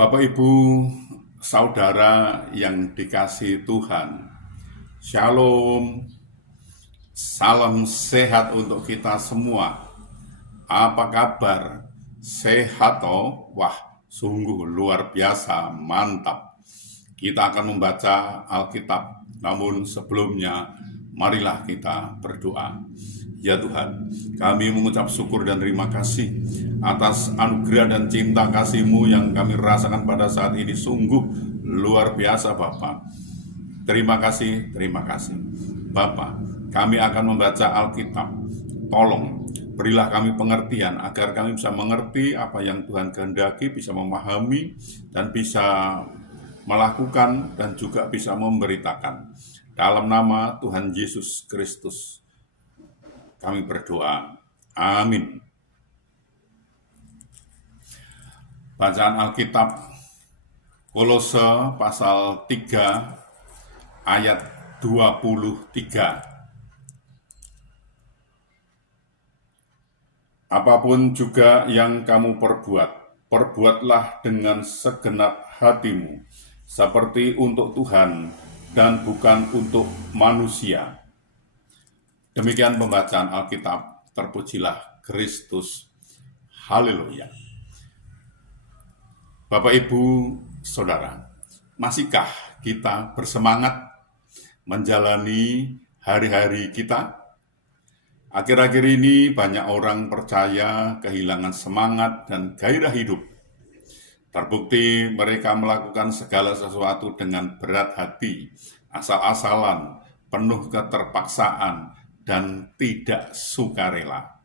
Bapak, Ibu, saudara yang dikasihi Tuhan, Shalom, salam sehat untuk kita semua. Apa kabar? Sehat toh? Wah, sungguh luar biasa, mantap. Kita akan membaca Alkitab, namun sebelumnya marilah kita berdoa. Ya Tuhan, kami mengucap syukur dan terima kasih atas anugerah dan cinta kasih-Mu yang kami rasakan pada saat ini. Sungguh luar biasa Bapa. Terima kasih Bapa. Kami akan membaca Alkitab. Tolong berilah kami pengertian agar kami bisa mengerti apa yang Tuhan kehendaki, bisa memahami dan bisa melakukan dan juga bisa memberitakan. Dalam nama Tuhan Yesus Kristus kami berdoa. Amin. Bacaan Alkitab Kolose pasal 3 ayat 23. Apapun juga yang kamu perbuat, perbuatlah dengan segenap hatimu, seperti untuk Tuhan dan bukan untuk manusia. Demikian pembacaan Alkitab, terpujilah Kristus. Haleluya. Bapak, Ibu, Saudara, masihkah kita bersemangat menjalani hari-hari kita? Akhir-akhir ini banyak orang percaya kehilangan semangat dan gairah hidup. Terbukti mereka melakukan segala sesuatu dengan berat hati, asal-asalan, penuh keterpaksaan, dan tidak sukarela.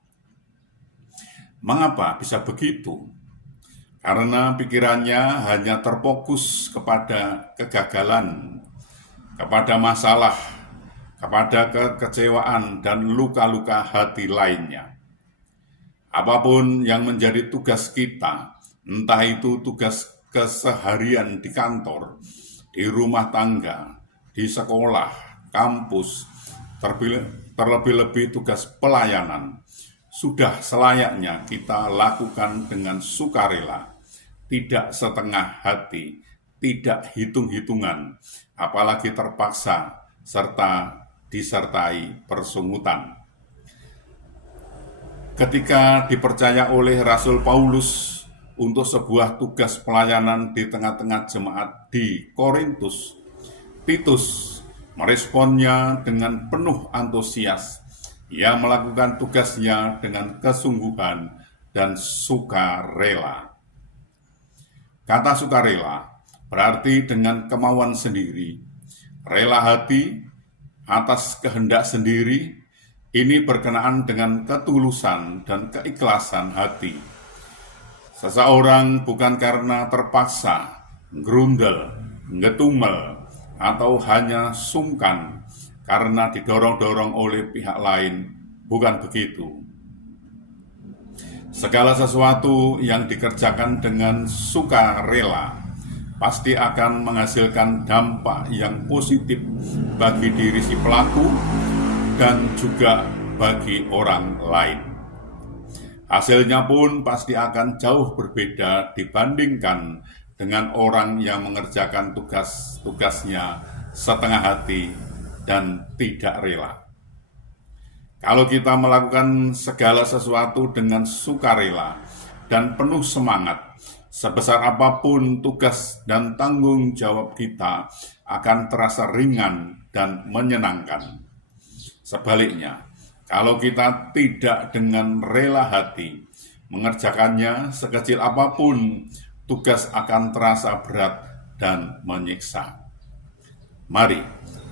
Mengapa bisa begitu? Karena pikirannya hanya terfokus kepada kegagalan, kepada masalah, kepada kekecewaan dan luka-luka hati lainnya. Apapun yang menjadi tugas kita, entah itu tugas keseharian di kantor, di rumah tangga, di sekolah, kampus, terlebih-lebih tugas pelayanan, sudah selayaknya kita lakukan dengan sukarela, tidak setengah hati, tidak hitung-hitungan, apalagi terpaksa, serta disertai persungutan. Ketika dipercaya oleh Rasul Paulus untuk sebuah tugas pelayanan di tengah-tengah jemaat di Korintus, Titus meresponnya dengan penuh antusias. Ia melakukan tugasnya dengan kesungguhan dan sukarela. Kata sukarela berarti dengan kemauan sendiri, rela hati atas kehendak sendiri. Ini berkenaan dengan ketulusan dan keikhlasan hati. Seseorang bukan karena terpaksa, gerundel, ngetumel, atau hanya sungkan karena didorong-dorong oleh pihak lain, bukan begitu. Segala sesuatu yang dikerjakan dengan sukarela pasti akan menghasilkan dampak yang positif bagi diri si pelaku dan juga bagi orang lain. Hasilnya pun pasti akan jauh berbeda dibandingkan dengan orang yang mengerjakan tugas-tugasnya setengah hati dan tidak rela. Kalau kita melakukan segala sesuatu dengan sukarela dan penuh semangat, sebesar apapun tugas dan tanggung jawab kita akan terasa ringan dan menyenangkan. Sebaliknya, kalau kita tidak dengan rela hati mengerjakannya sekecil apapun, tugas akan terasa berat dan menyiksa. Mari,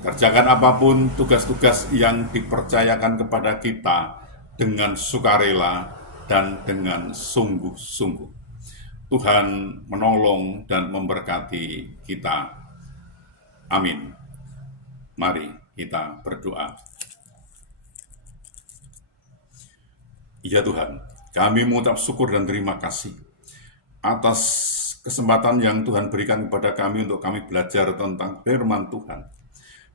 kerjakan apapun tugas-tugas yang dipercayakan kepada kita dengan sukarela dan dengan sungguh-sungguh. Tuhan menolong dan memberkati kita. Amin. Mari kita berdoa. Ya Tuhan, kami mengucap syukur dan terima kasih atas kesempatan yang Tuhan berikan kepada kami untuk kami belajar tentang firman Tuhan.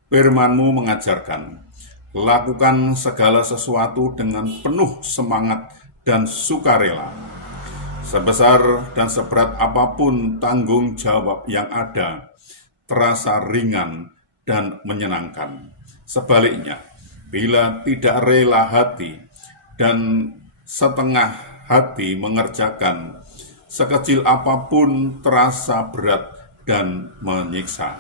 Firman-Mu mengajarkan, lakukan segala sesuatu dengan penuh semangat dan sukarela. Sebesar dan seberat apapun tanggung jawab yang ada, terasa ringan dan menyenangkan. Sebaliknya, bila tidak rela hati dan setengah hati mengerjakan, sekecil apapun terasa berat dan menyiksa.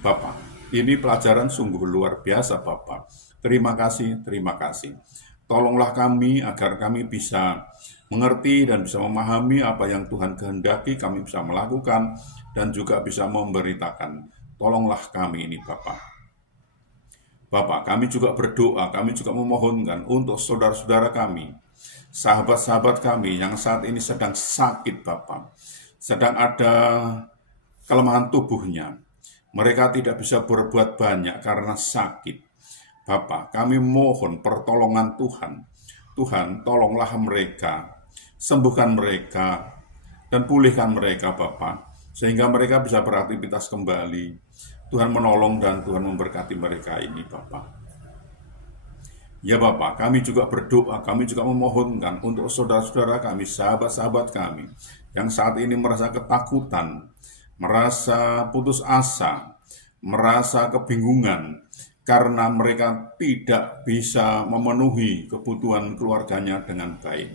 Bapak, ini pelajaran sungguh luar biasa Bapak. Terima kasih, terima kasih. Tolonglah kami agar kami bisa mengerti dan bisa memahami apa yang Tuhan kehendaki, kami bisa melakukan dan juga bisa memberitakan. Tolonglah kami ini Bapak. Bapak, kami juga berdoa, kami juga memohonkan untuk saudara-saudara kami, sahabat-sahabat kami yang saat ini sedang sakit Bapak, sedang ada kelemahan tubuhnya. Mereka tidak bisa berbuat banyak karena sakit. Bapak, kami mohon pertolongan Tuhan. Tuhan, tolonglah mereka, sembuhkan mereka, dan pulihkan mereka Bapak, sehingga mereka bisa beraktivitas kembali. Tuhan menolong dan Tuhan memberkati mereka ini Bapak. Ya Bapak, kami juga berdoa, kami juga memohonkan untuk saudara-saudara kami, sahabat-sahabat kami, yang saat ini merasa ketakutan, merasa putus asa, merasa kebingungan, karena mereka tidak bisa memenuhi kebutuhan keluarganya dengan baik.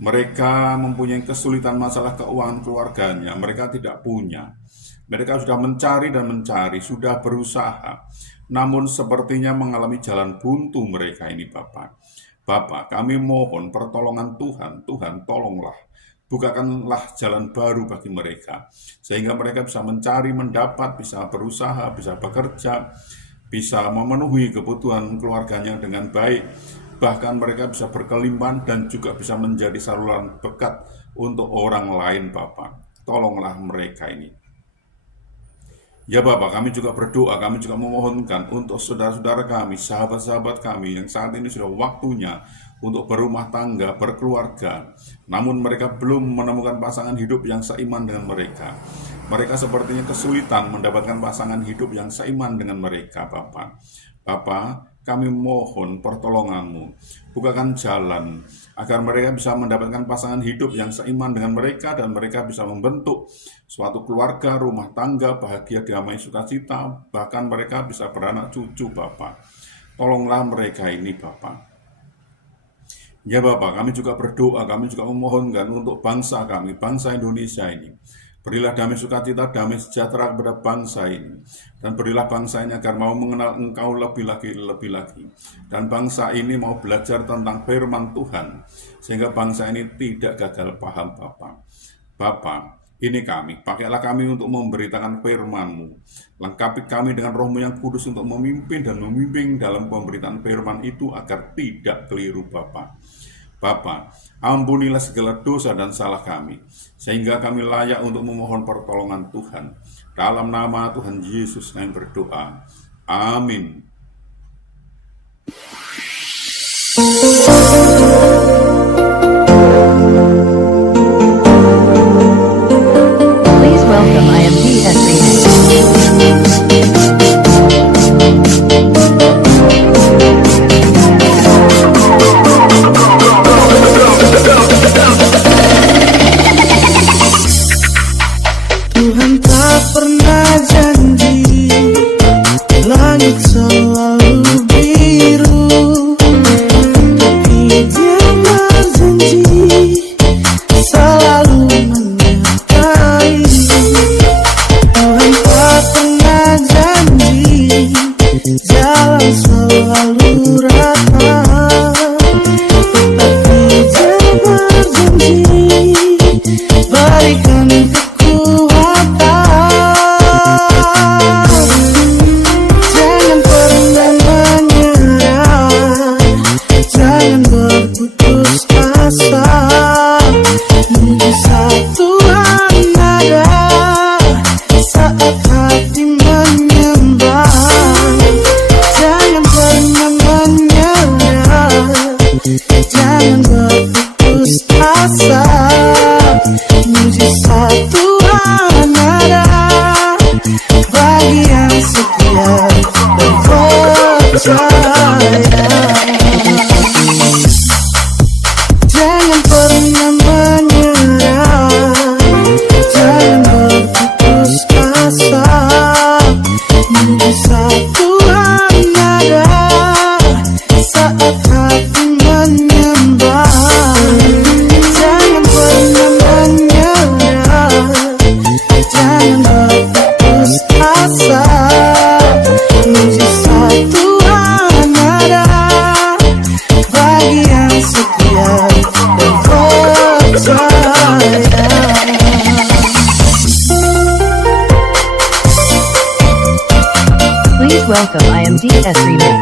Mereka mempunyai kesulitan masalah keuangan keluarganya, mereka tidak punya. Mereka sudah mencari dan mencari, sudah berusaha, namun sepertinya mengalami jalan buntu mereka ini Bapak. Bapak, kami mohon pertolongan Tuhan. Tuhan, tolonglah, bukakanlah jalan baru bagi mereka, sehingga mereka bisa mencari, mendapat, bisa berusaha, bisa bekerja, bisa memenuhi kebutuhan keluarganya dengan baik. Bahkan mereka bisa berkelimpahan dan juga bisa menjadi saluran berkat untuk orang lain Bapak. Tolonglah mereka ini. Ya Bapak, kami juga berdoa, kami juga memohonkan untuk saudara-saudara kami, sahabat-sahabat kami yang saat ini sudah waktunya untuk berumah tangga, berkeluarga, namun mereka belum menemukan pasangan hidup yang seiman dengan mereka. Mereka sepertinya kesulitan mendapatkan pasangan hidup yang seiman dengan mereka, Bapak. Bapak, kami mohon pertolongan-Mu, bukakan jalan agar mereka bisa mendapatkan pasangan hidup yang seiman dengan mereka dan mereka bisa membentuk suatu keluarga, rumah tangga, bahagia, damai, sukacita, bahkan mereka bisa beranak cucu Bapak. Tolonglah mereka ini Bapak. Ya Bapak, kami juga berdoa, kami juga memohonkan untuk bangsa kami, bangsa Indonesia ini. Berilah damai sukacita, damai sejahtera kepada bangsa ini. Dan berilah bangsa ini agar mau mengenal Engkau lebih lagi. Dan bangsa ini mau belajar tentang firman Tuhan, sehingga bangsa ini tidak gagal paham Bapak. Bapak, ini kami, pakailah kami untuk memberitakan firman-Mu. Lengkapi kami dengan Roh-Mu yang kudus untuk memimpin dan membimbing dalam pemberitaan firman itu agar tidak keliru Bapak. Bapa, ampunilah segala dosa dan salah kami, sehingga kami layak untuk memohon pertolongan Tuhan. Dalam nama Tuhan Yesus kami berdoa. Amin. Please welcome IMDS Remix. Tuhan tak pernah janji langit selalu biru. welcome IMDS Remix.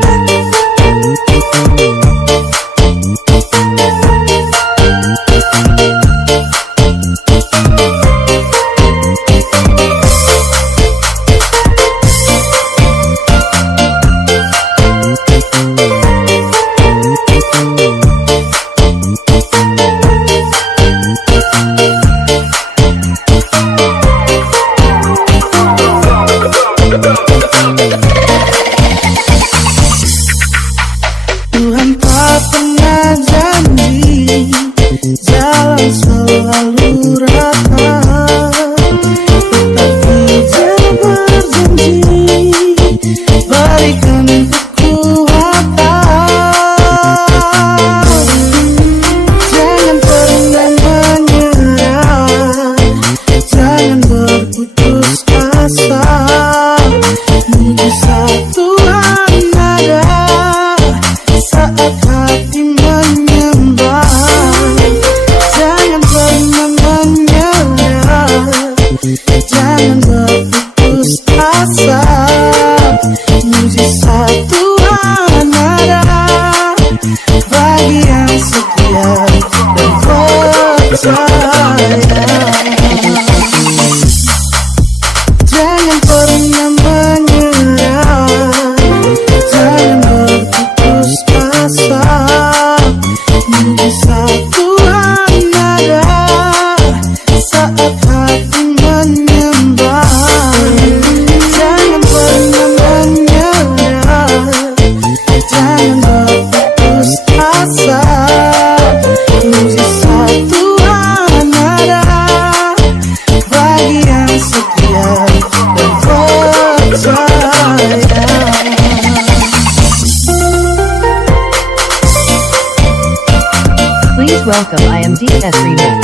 Tuhan tak pernah janji jalan selalu rata, tetapi Dia berjanji berikan kekuatan. Jangan pernah menyerah, jangan berputus asa. Mujizat Tuhan ada saat hati menyembah. Jangan pernah menyerah, jangan berputus asa. Mujizat Tuhan ada bagi yang setia dan percaya. Jangan pernah menyerah, jangan berputus asa. Mujizat Tuhan ada saat hati menyembah. Jangan pernah menyerah, jangan berputus asa. Mujizat Tuhan ada bagi yang setia dan percaya. Please welcome IMDS Remix.